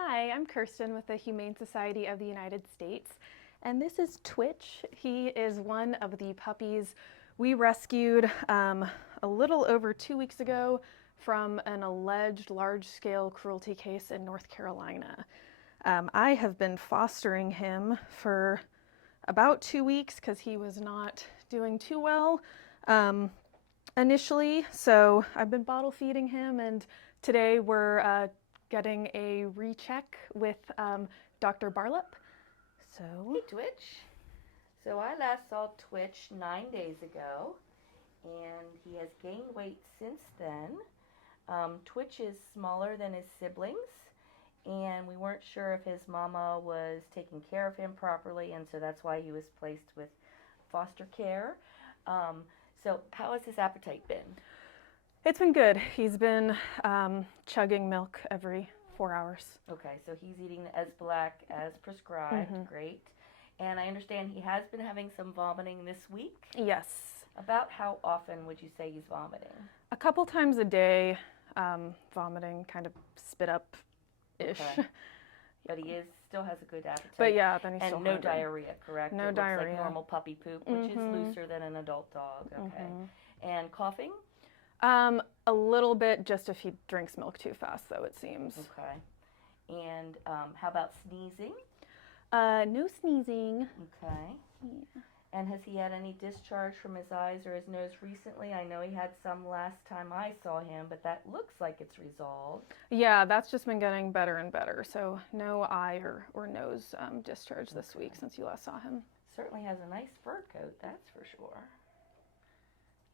Hi, I'm Kirsten with the Humane Society of the United States, and this is Twitch. He is one of the puppies we rescued a little over 2 weeks ago from an alleged large-scale cruelty case in North Carolina. I have been fostering him for about 2 weeks because he was not doing too well initially, so I've been bottle feeding him, and today we're getting a recheck with Dr. Barlip. So, hey Twitch. So I last saw Twitch 9 days ago, and he has gained weight since then. Twitch is smaller than his siblings, and we weren't sure if his mama was taking care of him properly, and so that's why he was placed with foster care. So how has his appetite been? It's been good. He's been chugging milk every 4 hours. Okay, so he's eating the Esbalac as prescribed. Mm-hmm. Great. And I understand he has been having some vomiting this week. Yes. About how often would you say he's vomiting? A couple times a day, vomiting, kind of spit up-ish. Okay. But he still has a good appetite. But yeah, then he's and still no hungry. diarrhea, correct? No it diarrhea. Looks like normal puppy poop, which is looser than an adult dog. Okay. And coughing? A little bit, just if he drinks milk too fast, though, it seems. Okay. And how about sneezing? No sneezing. Okay. Yeah. And has he had any discharge from his eyes or his nose recently? I know he had some last time I saw him, but that looks like it's resolved. Yeah, that's just been getting better and better. So no eye or nose discharge this week since you last saw him. Certainly has a nice fur coat, that's for sure.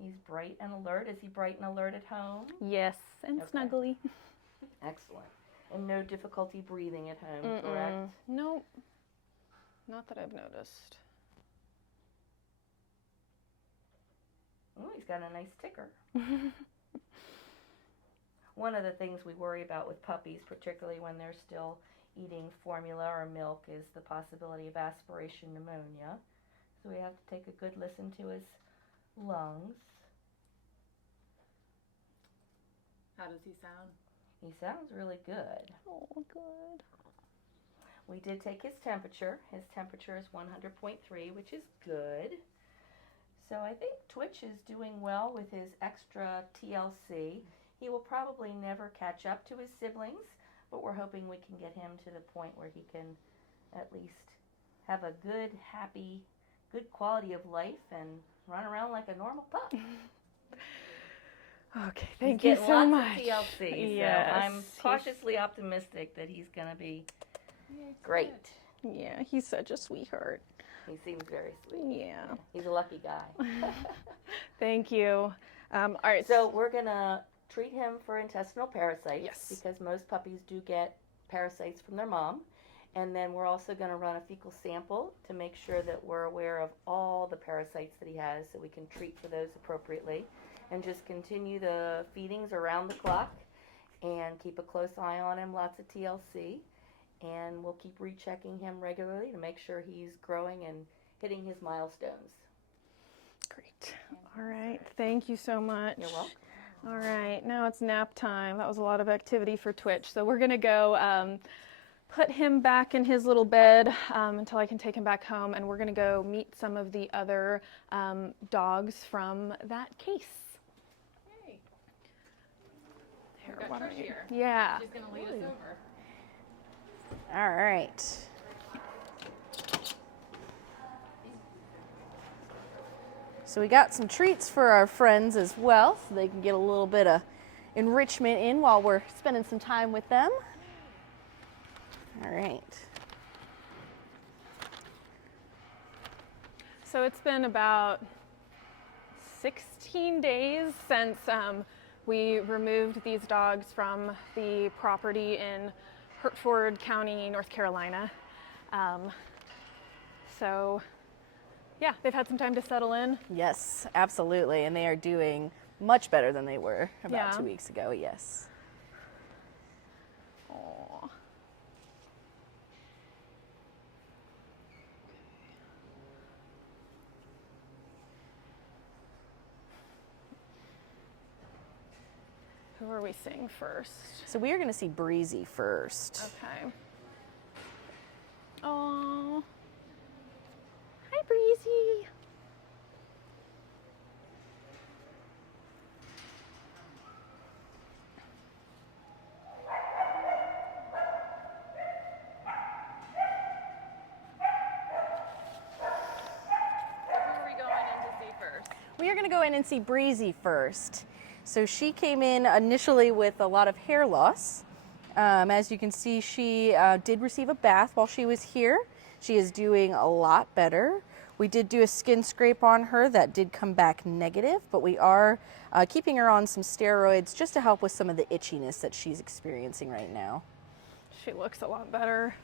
He's bright and alert. Is he bright and alert at home? Yes, and snuggly. Excellent. And no difficulty breathing at home, correct? Nope. Not that I've noticed. Oh, he's got a nice ticker. One of the things we worry about with puppies, particularly when they're still eating formula or milk, is the possibility of aspiration pneumonia. So we have to take a good listen to his lungs. How does he sound? He sounds really good. Oh, good. We did take his temperature. His temperature is 100.3, which is good. So I think Twitch is doing well with his extra TLC. He will probably never catch up to his siblings, but we're hoping we can get him to the point where he can at least have a good, happy, good quality of life and run around like a normal pup. Okay, thank you so much. He's getting lots of TLC, yes. So I'm cautiously optimistic that he's going to be great. Yeah, he's such a sweetheart. He seems very sweet. Yeah. He's a lucky guy. Thank you. All right. So we're going to treat him for intestinal parasites. Yes. Because most puppies do get parasites from their mom. And then we're also going to run a fecal sample to make sure that we're aware of all the parasites that he has so we can treat for those appropriately. And just continue the feedings around the clock and keep a close eye on him, lots of TLC. And we'll keep rechecking him regularly to make sure he's growing and hitting his milestones. Great. All right. Thank you so much. You're welcome. All right. Now it's nap time. That was a lot of activity for Twitch. So we're going to go put him back in his little bed until I can take him back home. And we're going to go meet some of the other dogs from that case. Hey. Here, We've got Trish here. Yeah. She's going to lead us over. All right. So we got some treats for our friends as well, so they can get a little bit of enrichment in while we're spending some time with them. All right. So it's been about 16 days since we removed these dogs from the property in Hertford County, North Carolina. So yeah, they've had some time to settle in. Yes, absolutely. And they are doing much better than they were about 2 weeks ago, yes. Aww. Who are we seeing first? So we are going to see Breezy first. Okay. Oh. Hi, Breezy. We are going to go in and see Breezy first. So she came in initially with a lot of hair loss. As you can see, she did receive a bath while she was here. She is doing a lot better. We did do a skin scrape on her that did come back negative, but we are keeping her on some steroids just to help with some of the itchiness that she's experiencing right now. She looks a lot better.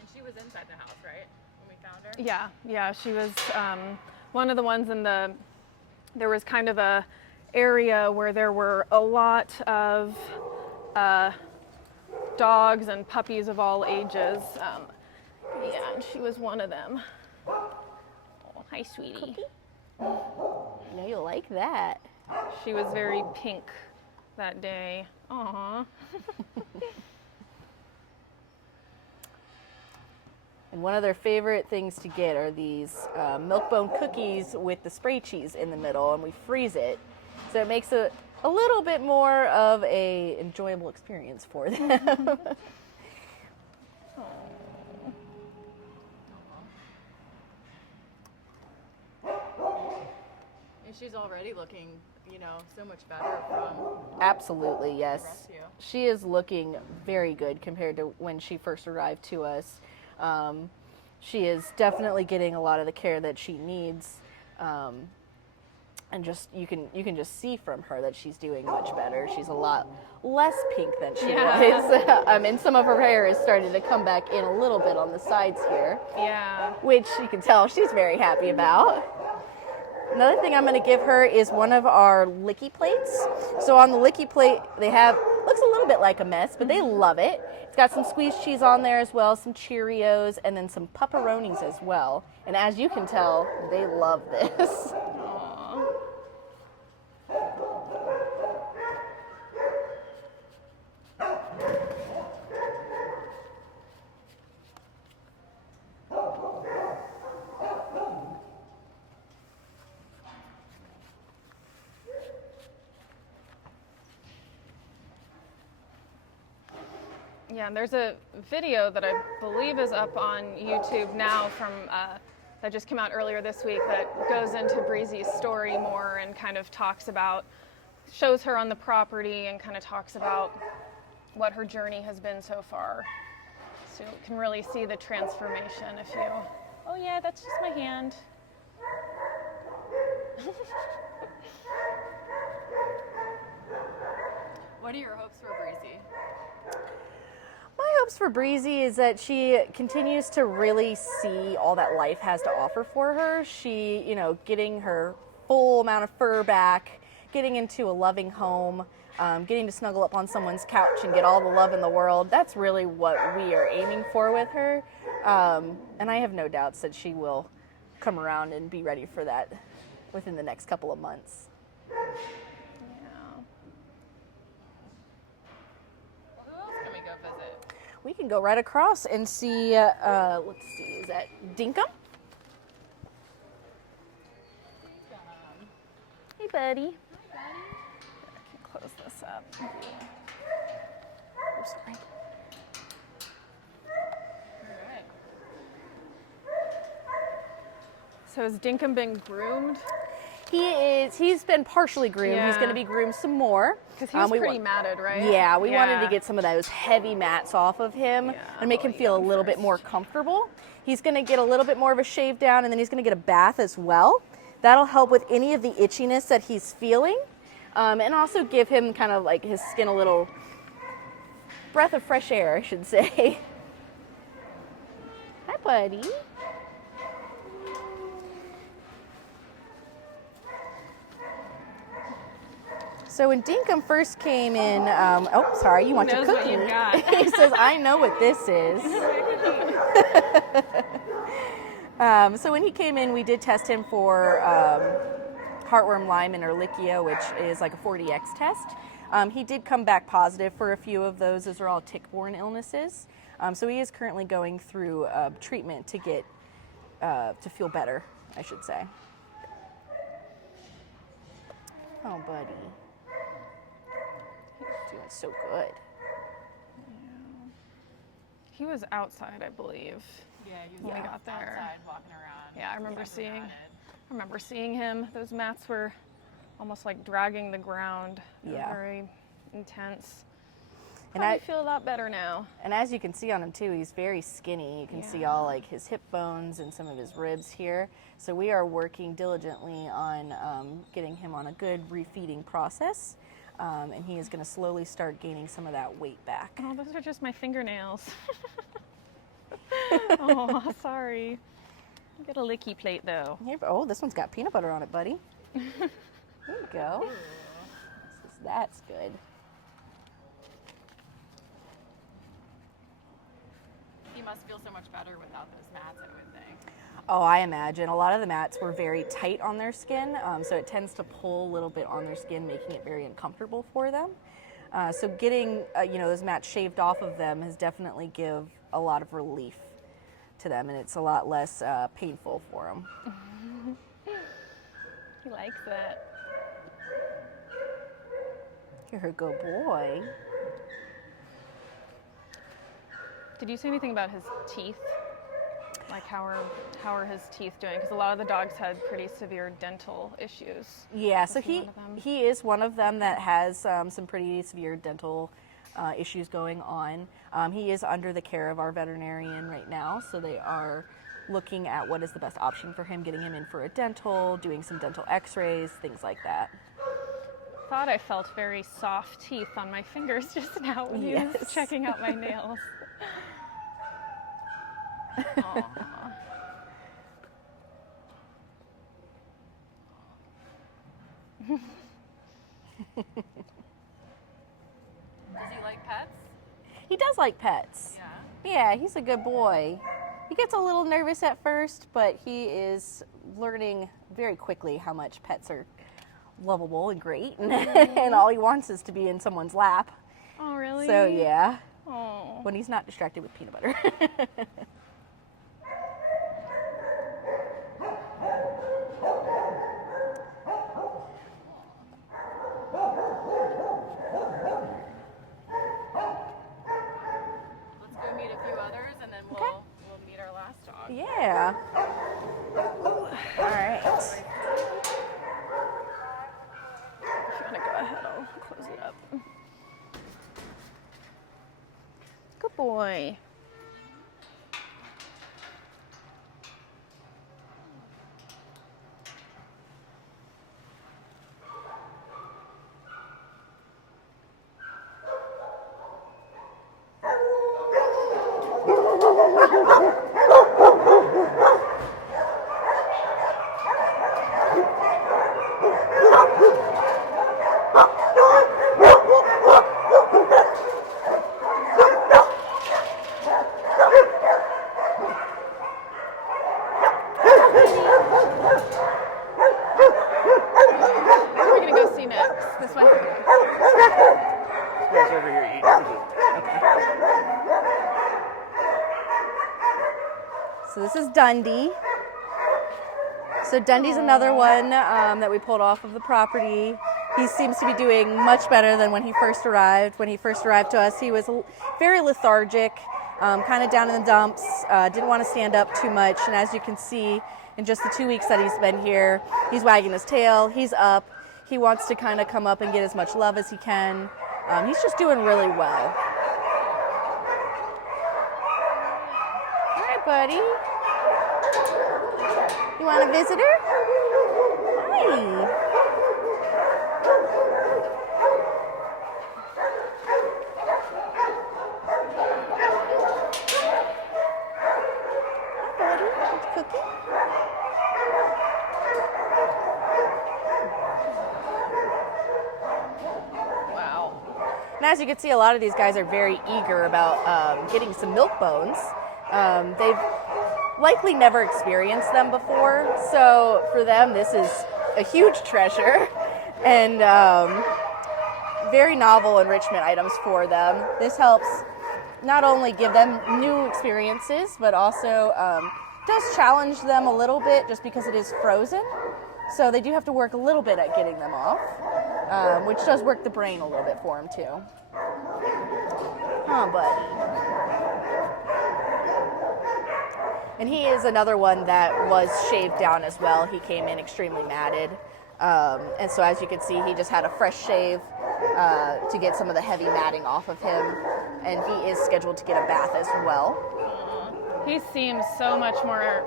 And she was inside the house, right? When we found her? Yeah, she was one of the ones there was kind of a area where there were a lot of dogs and puppies of all ages. Yeah, and she was one of them. Oh, hi, sweetie. I know you'll like that. She was very pink that day. Aww. And one of their favorite things to get are these milk-bone cookies with the spray cheese in the middle, and we freeze it. So it makes it a little bit more of a enjoyable experience for them. And she's already looking, so much better from Absolutely, yes. rescue. She is looking very good compared to when she first arrived to us. She is definitely getting a lot of the care that she needs. And just you can just see from her that she's doing much better. She's a lot less pink than she was. And some of her hair is starting to come back in a little bit on the sides here. Yeah. Which you can tell she's very happy about. Another thing I'm going to give her is one of our licky plates. So on the licky plate, looks a little bit like a mess, but they love it. It's got some squeezed cheese on there as well, some Cheerios, and then some pepperonis as well. And as you can tell, they love this. Yeah, and there's a video that I believe is up on YouTube now from that just came out earlier this week that goes into Breezy's story more and kind of shows her on the property and kind of talks about what her journey has been so far. So you can really see the transformation if you, oh yeah, that's just my hand. What are your hopes for Breezy? My hopes for Breezy is that she continues to really see all that life has to offer for her. She, getting her full amount of fur back, getting into a loving home, getting to snuggle up on someone's couch and get all the love in the world. That's really what we are aiming for with her. And I have no doubts that she will come around and be ready for that within the next couple of months. We can go right across and see, let's see, is that Dinkum? Hey, buddy. I can close this up. Oh, sorry. So has Dinkum been groomed? He's been partially groomed. Yeah. He's going to be groomed some more. Because he was pretty matted, right? Yeah, we wanted to get some of those heavy mats off of him and make him feel a little bit more comfortable. He's going to get a little bit more of a shave down, and then he's going to get a bath as well. That'll help with any of the itchiness that he's feeling, and also give him kind of like his skin a little breath of fresh air, I should say. Hi, buddy. So when Dinkum first came in, oh, sorry, you want your knows cookie. what you've got? He says, I know what this is. So when he came in, we did test him for heartworm, Lyme, and Ehrlichia, which is like a 40X test. He did come back positive for a few of those. Those are all tick-borne illnesses. So he is currently going through treatment to get to feel better, I should say. Oh, buddy. He's doing so good. He was outside, I believe. Yeah, he when was we got there. outside walking around. Yeah, I remember Kept him at it. seeing him. Those mats were almost like dragging the ground. They were Yeah. very intense. And I feel a lot better now. And as you can see on him too, he's very skinny. You can see all like his hip bones and some of his ribs here. So we are working diligently on getting him on a good refeeding process. And he is going to slowly start gaining some of that weight back. Oh, those are just my fingernails. Oh, sorry. Get a licky plate though. Here, oh, this one's got peanut butter on it, buddy. There you go. That's good. He must feel so much better without those mats, I would think. Oh, I imagine. A lot of the mats were very tight on their skin, so it tends to pull a little bit on their skin, making it very uncomfortable for them. So getting, those mats shaved off of them has definitely give a lot of relief to them, and it's a lot less painful for them. He likes it. You're a good boy. Did you say anything about his teeth? Like how are his teeth doing? Because a lot of the dogs had pretty severe dental issues. Yeah, so he one of them? he is one of them that has some pretty severe dental issues going on. He is under the care of our veterinarian right now, so they are looking at what is the best option for him, getting him in for a dental, doing some dental x-rays, things like that. Thought I felt very soft teeth on my fingers just now when he was checking out my nails. Aww. Does he like pets? He does like pets. Yeah. Yeah, he's a good boy. He gets a little nervous at first, but he is learning very quickly how much pets are lovable and great, and all he wants is to be in someone's lap. Oh, really? So yeah, Oh. when he's not distracted with peanut butter. Let's go meet a few others, and then we'll meet our last dog. Yeah. All right. If you want to go ahead, I'll close it up. Good boy. Where are we going to go see next? This way? Guys over here eating. So this is Dundee. So Dundee's another one that we pulled off of the property. He seems to be doing much better than when he first arrived. When he first arrived to us, he was very lethargic, kind of down in the dumps, didn't want to stand up too much. And as you can see, in just the 2 weeks that he's been here, he's wagging his tail, he's up. He wants to kind of come up and get as much love as he can. He's just doing really well. All right, buddy. You want a visitor? Hi. Wow. And as you can see, a lot of these guys are very eager about getting some milk bones. They've likely never experienced them before, so for them this is a huge treasure. And very novel enrichment items for them. This helps not only give them new experiences, but also does challenge them a little bit just because it is frozen. So they do have to work a little bit at getting them off, which does work the brain a little bit for them too. Oh, buddy. And he is another one that was shaved down as well. He came in extremely matted. And so as you can see, he just had a fresh shave to get some of the heavy matting off of him. And he is scheduled to get a bath as well. He seems so much more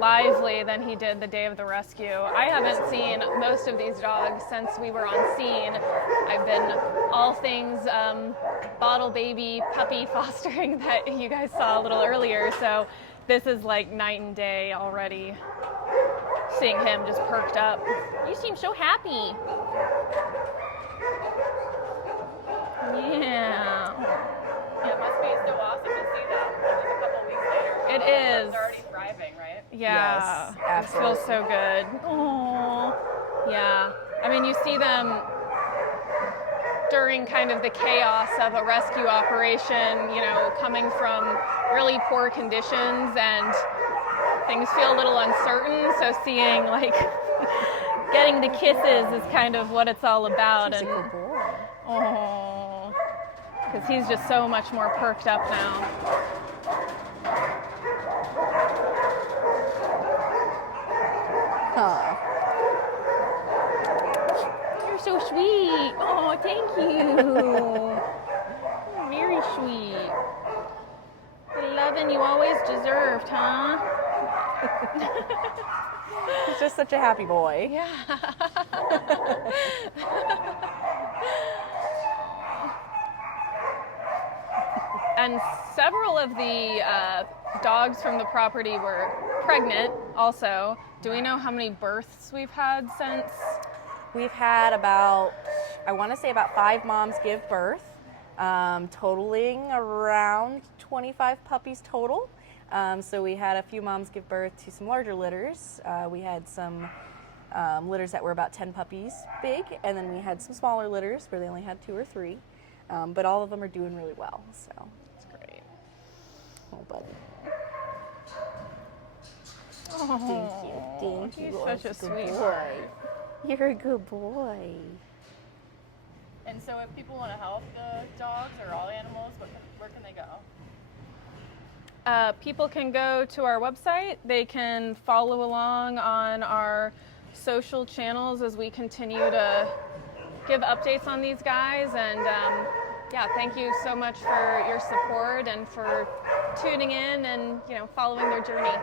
lively than he did the day of the rescue. I haven't seen most of these dogs since we were on scene. I've been all things bottle baby puppy fostering that you guys saw a little earlier. So this is like night and day already. Seeing him just perked up. You seem so happy. Yeah. It must be so awesome to see them just a couple weeks later. It is. They're already thriving, right? Yeah. Yes, It absolutely. feels so good. Oh. Yeah. I mean, you see them during kind of the chaos of a rescue operation, you know, coming from really poor conditions and things feel a little uncertain. So seeing like getting the kisses is kind of what it's all about. He's a And good boy. oh, because he's just so much more perked up now. Huh. You're so sweet. Oh, thank you. Very sweet. The loving you always deserved, huh? He's just such a happy boy. Yeah. And several of the dogs from the property were pregnant also. Do we know how many births we've had since? We've had about, I want to say about 5 moms give birth, totaling around 25 puppies total. So we had a few moms give birth to some larger litters. We had some litters that were about 10 puppies big, and then we had some smaller litters where they only had 2 or 3. But all of them are doing really well, so it's great. Oh, buddy. Oh, Thank you. he's Oh, such a good sweetheart. boy. You're a good boy. And so if people want to help the dogs or all animals, where can they go? People can go to our website. They can follow along on our social channels as we continue to give updates on these guys. And yeah, thank you so much for your support and for tuning in and, you know, following their journey.